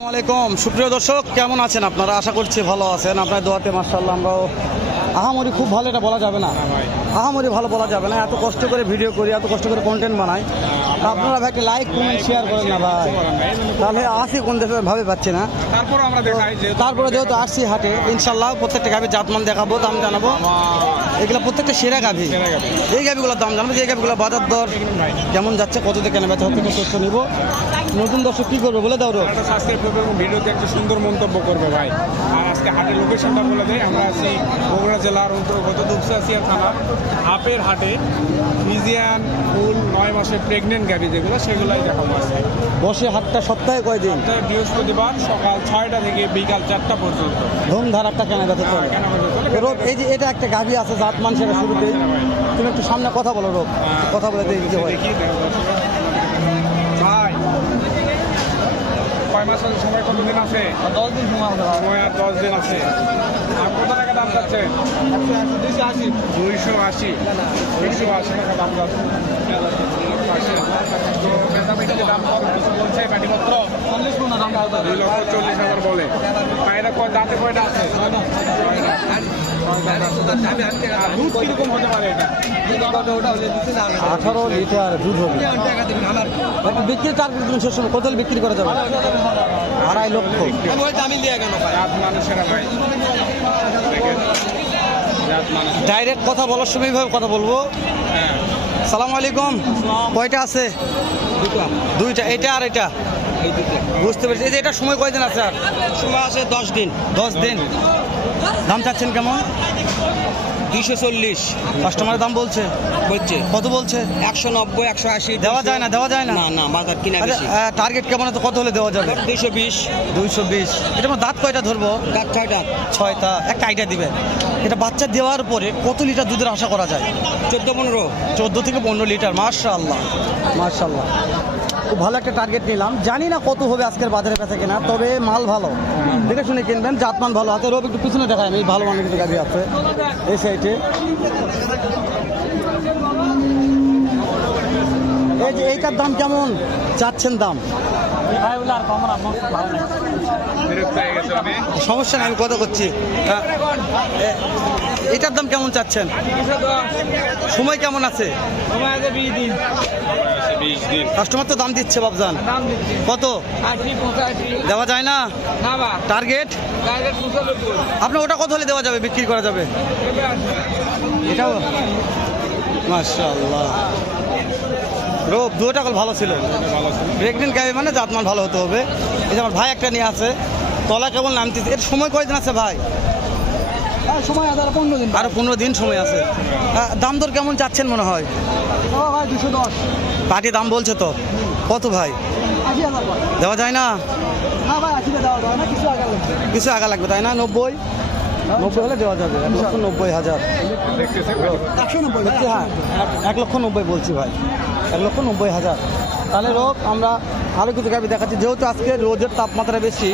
আসসালামাইকুম সুপ্রিয় দর্শক, কেমন আছেন আপনারা? আশা করছি ভালো আছেন। আপনার দোয়াতে মাশাআল্লাহ আমরাও আহামরি খুব ভালো, এটা বলা যাবে না, আহামরি ভালো বলা যাবে না। এত কষ্ট করে ভিডিও করি, এত কষ্ট করে কন্টেন্ট বানাই, আপনারা ভাই একটা লাইক কমেন্ট শেয়ার করেন না ভাই, তাহলে আসি কোন দেশে ভাবে পাচ্ছি না। তারপরে যেহেতু আসছি হাটে, ইনশাল্লাহ প্রত্যেকটা গাভি জাতমান দেখাবো, দাম জানাবো। এগুলো প্রত্যেকটা সেরা গাভি, এই গাভিগুলোর দাম জানাবো, যে গাভিগুলো বাজার দর কেমন যাচ্ছে, কত দিয়ে কেনা বেচা হচ্ছে তথ্য নিব। নতুন দর্শক কি করবে বলে দাও? সাবস্ক্রাইব করবে এবং ভিডিওতে একটা সুন্দর মন্তব্য করবে ভাই। আর আজকে হাটের লোকেশনটা বলে দেয়, আমরা আছি বগুড়া জেলার অন্তর্গত দুপচাচিয়া থানার হাপের হাটে। ফিজিয়ান ফুল 9 মাসের প্রেগনেন্ট গাভি যেগুলো, সেগুলাই দেখাবো আজকে। বসে হাটটা সপ্তাহে কয়দিন? সপ্তাহে বৃহস্পতিবার সকাল 6টা থেকে বিকাল 4টা পর্যন্ত ধুমধার একটা কেনা বেচা চলে। রোগ এই যে এটা একটা গাভি আছে জাত মানুষের শুরুতে, তুমি একটু সামনে কথা বলো রোগ, কথা বলে দেখি হয়। দেখি ভাই, কয় মাস আছে? সময় কতদিন আছে? 10 দিন সময় হবে। সময় আর 10 দিন আছে। আর কত টাকা দাম যাচ্ছে? 280 টাকা দাম যাচ্ছে। তো বেচাবেচির দাম কত কিছু বলছে? পাটিপত্র 2,40,000 বলে। পায়রা কয় দাঁতে কয়টা আছে? আর দুধ কিরকম হতে পারে এটা? 18 লিটার দুধ হবে। বিক্রি টার্গেট দিন শেষ সময় কত বিক্রি করা যাবে? 2.5 লক্ষ। রাত মানুষেরা ভাই, ডাইরেক্ট কথা বলার সময় এইভাবে কথা বলবো। হ্যাঁ। সালাম আলাইকুম। কয়টা আছে? দুইটা, এটা আর এটা। বুঝতে পেরেছি। এই যে এটা সময় কয়দিন আছে? আর সময় আছে 10 দিন। 10 দিন। দাম চাচ্ছেন কেমন? 240 কাস্টমারের দাম বলছে, কত বলছে? 190 180 দেওয়া যায় না, দেওয়া যায় না। না না, বাজার কিনা বেশি। টার্গেট কেমন আছে, কত হলে দেওয়া যাবে? 220 220। এটা আমার দাঁত কয়টা ধরবো? দাঁত 6টা। 6টা। একটা আইডিয়া দিবেন, এটা বাচ্চা দেওয়ার পরে কত লিটার দুধের আশা করা যায়? 14-15। 14 থেকে 15 লিটার। মাশাআল্লাহ মাশাআল্লাহ, খুব ভালো একটা টার্গেট নিলাম। জানি না কত হবে আজকের বাজারে বেচা কেনা, তবে মাল ভালো, দেখে শুনে কিনবেন। জাতমান ভালো আছে। রোগ একটু পিছনে দেখায়, আমি ভালো মানের কিন্তু গাড়ি আছে এই সাইডে। এই যে এইটার দাম কেমন চাচ্ছেন? দাম সমস্যা নেই, আমি কথা করছি। এটার দাম কেমন চাচ্ছেন? সময় কেমন আছে? 20 দিন। কাস্টমার তো দাম দিচ্ছে বাবজান, কত 80-85 দেওয়া যায় না? না বা টার্গেট টার্গেট 95। আপনার ওটা কত হলে দেওয়া যাবে, বিক্রি করা যাবে? এটাও মাশাআল্লাহ। রোগ দুটো কল ভালো ছিল, প্রেগনেন্ট গাড়ি মানে জাতমান ভালো হতে হবে। এই যে আমার ভাই একটা নিয়ে আছে, তলা কেবল নামতেছে। এর সময় কয়দিন আছে ভাই? সময় আছে 15 দিন। আরো 15 দিন সময় আছে। দাম দর কেমন চাচ্ছেন মনে হয়? ভাই 210। পার্টি দাম বলছে তো, কত ভাই? 80,000 দেওয়া যায় না? না ভাই, 80 দেওয়া যায় না, কিছু আগা লাগবে তাই না? 90 হলে দেওয়া যাবে। 1,90,000। হ্যাঁ, 1,90,000 বলছি ভাই, 1,90,000। তাহলে রোগ আমরা আরো কিছু গাভি দেখাচ্ছি। যেহেতু আজকে রোদের তাপমাত্রা বেশি,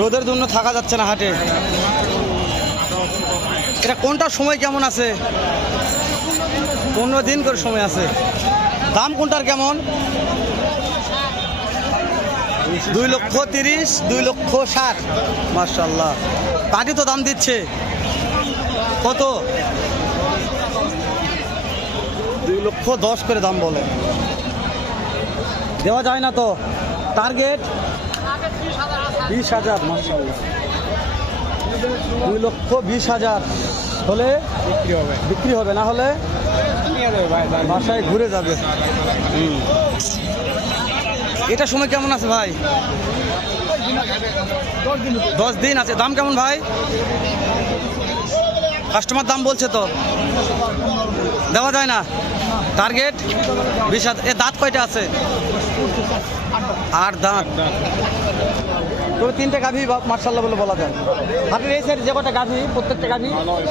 রোদের জন্য থাকা যাচ্ছে না হাটে। এটা কোনটার সময় কেমন আছে? 15 দিন করে সময় আছে। দাম কোনটার কেমন? 2,30,000, 2,60,000। মাশাআল্লাহ, পার্টি তো দাম দিচ্ছে কত? 2,10,000 করে দাম বলে। দেওয়া যায় না তো? টার্গেট 20,000। মাশাআল্লাহ, 2,20,000 হলে বিক্রি হবে, না হলে বাসায় ঘুরে যাবে। এটা সময় কেমন আছে ভাই? 10 দিন আছে। দাম কেমন ভাই? কাস্টমার দাম বলছে তো, দেওয়া যায় না? টার্গেট 20,000। এ দাঁত কয়টা আছে? 8 দাঁত। তবে 3টে গাভি মার্শাল্লাহ বলে বলা যায়। হাটের এই সাইড যে কটা গাভি, প্রত্যেকটা গাভি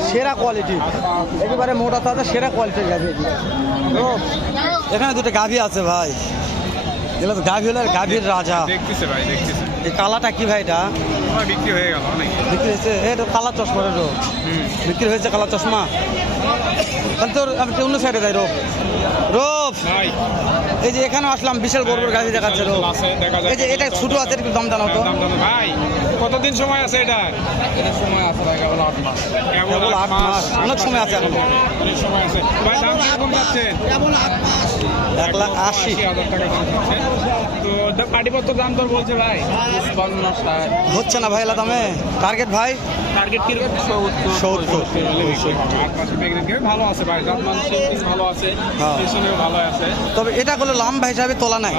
সেরা কোয়ালিটি, একেবারে মোটা তাজা সেরা কোয়ালিটির গাভি। এখানে 2টা গাভি আছে ভাই, এগুলো তো গাভি হলে গাভির রাজা। দেখতেছে ভাই, দেখতেছে। এই কালাটা কি ভাই? এটা বিক্রি হয়ে গেল অনেক। বিক্রি হয়েছে? এটা কালার চশমা বিক্রি হয়েছে, কালার চশমা। তাহলে তোর অন্য সাইডে যাই। রোপ ভাই এই যে এখানে আসলাম বিশাল বড় বড় গাড়ি দেখাচ্ছে রোগ। আছে, দেখা এই যে যাচ্ছে। এটা ছোট আছে একটু দাম জানাও তো। দাম জানো ভাই, কতদিন সময় আছে এটা? সময় আছে ভাই, কেবল 8 মাস। কেবল 8 মাস, অনেক সময় আছে এখনো। অনেক সময় আছে ভাই। দাম কিরকম যাচ্ছে? 1,80,000 হাজার টাকা দাম যাচ্ছে। তো পাটিপত্র দাম দর বলছে ভাই 50 60। হচ্ছে না ভাই এলা দামে। টার্গেট ভাই টার্গেট কিরকম? 70। ভালো আছে ভাই, জাত মানুষের পিস ভালো আছে, হ্যাঁ। পেছনেও ভালো আছে। তবে এটা হলো লম্বা হিসাবে তোলা নাই।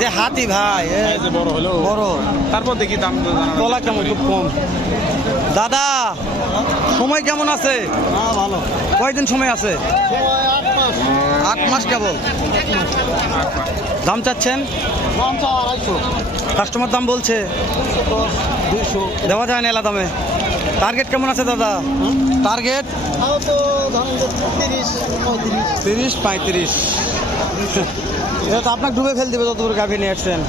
যে হাতি ভাই এই যে বড় হলো বড়, তারপর দেখি দাম তো জানা যাচ্ছে। তোলা কেমন খুব কম। দাদা সময় কেমন আছে? ভালো। কয়দিন সময় আছে? 8 মাস কেবল। দাম চাচ্ছেন? কাস্টমার দাম বলছে 200 দেওয়া যায় না এলা দামে। টার্গেট কেমন আছে দাদা? টার্গেট 30-35। এটা তো আপনাকে ডুবে ফেল দিবে যত দূর গাভী নিয়ে আসছেন।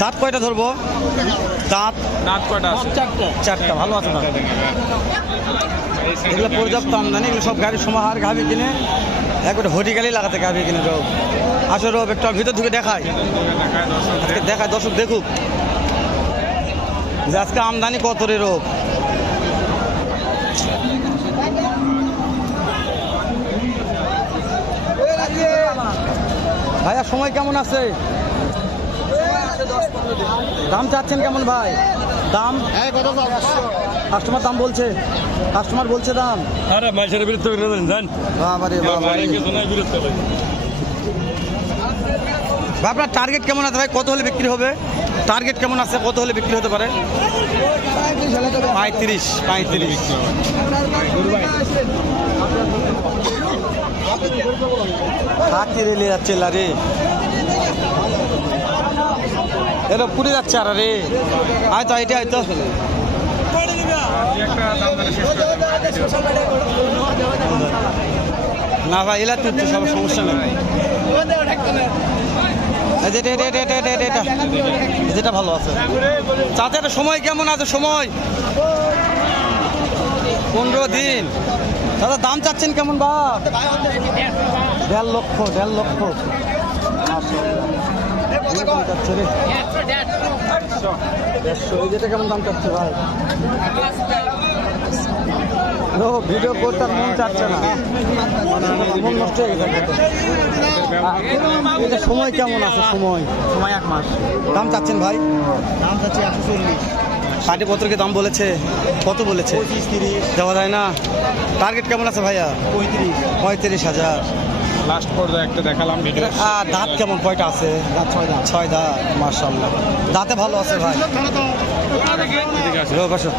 দাঁত কয়টা ধরবো? দাঁত দাঁত কয়টা আছে? 4টা। ভালো আছে দাঁত। এগুলো পর্যাপ্ত আমদানি, এগুলো সব গাড়ির সমাহার গাভী কিনে একবারে হটিকালি লাগাতে গাভী কিনে রোগ। আসলে রোগ একটু ভিতর ঢুকে দেখায়, দেখায় দর্শক। দেখায় দর্শক দেখুক যে আজকে আমদানি কত রে রোগ। ভাইয়া সময় কেমন আছে? দাম চাচ্ছেন কেমন ভাই? দাম কাস্টমার দাম বলছে, কাস্টমার বলছে দাম। আরে মাইসের বিরুদ্ধে বিরোধী জান বাবারে বাবারে। বিরুদ্ধে ভাই আপনার টার্গেট কেমন আছে ভাই? কত হলে বিক্রি হবে? টার্গেট কেমন আছে? কত হলে বিক্রি হতে পারে? 35। হাতি রেলে যাচ্ছে লারে, এটা পুড়ে যাচ্ছে আর রে। হয়তো এটা হয়তো একটা দাম দরে শেষ করে দেবো। না ভাই এলা তুলছে, সব সমস্যা নেই। এই যে এটা যেটা ভালো আছে। চাচা এটা সময় কেমন আছে? সময় 15 দিন। দাদা দাম চাচ্ছেন কেমন বা? 1.5 লক্ষ। 1.5 লক্ষ দাম চাচ্ছে রে। 150। এই যেটা কেমন দাম চাচ্ছে ভাই? ও ভিডিও করতে আর মন চাচ্ছে না, মন নষ্ট হয়ে গেছে। এটা সময় কেমন আছে? সময় 1 মাস। দাম চাচ্ছেন ভাই? দাম চাচ্ছি 140। পাটিপত্রকে দাম বলেছে কত? বলেছে 25-30। দেওয়া যায় না। টার্গেট কেমন আছে ভাইয়া? 35,000। লাস্ট পর্যায়ে একটা দেখালাম ভিডিও। আর দাঁত কেমন? কয়টা আছে? 6 দাঁত। মাশাআল্লাহ, দাঁতে ভালো আছে ভাই। এদিকে আসো। লোক আসো।